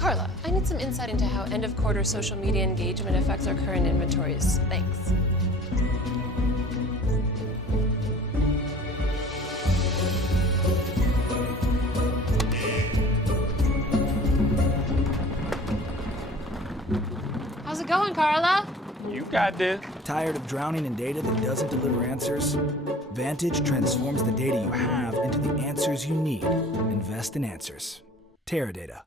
Carla, I need some insight into how end-of-quarter social media engagement affects our current inventories. Thanks. How's it going, Carla? You got this. Tired of drowning in data that doesn't deliver answers? Vantage transforms the data you have into the answers you need. Invest in answers. Teradata.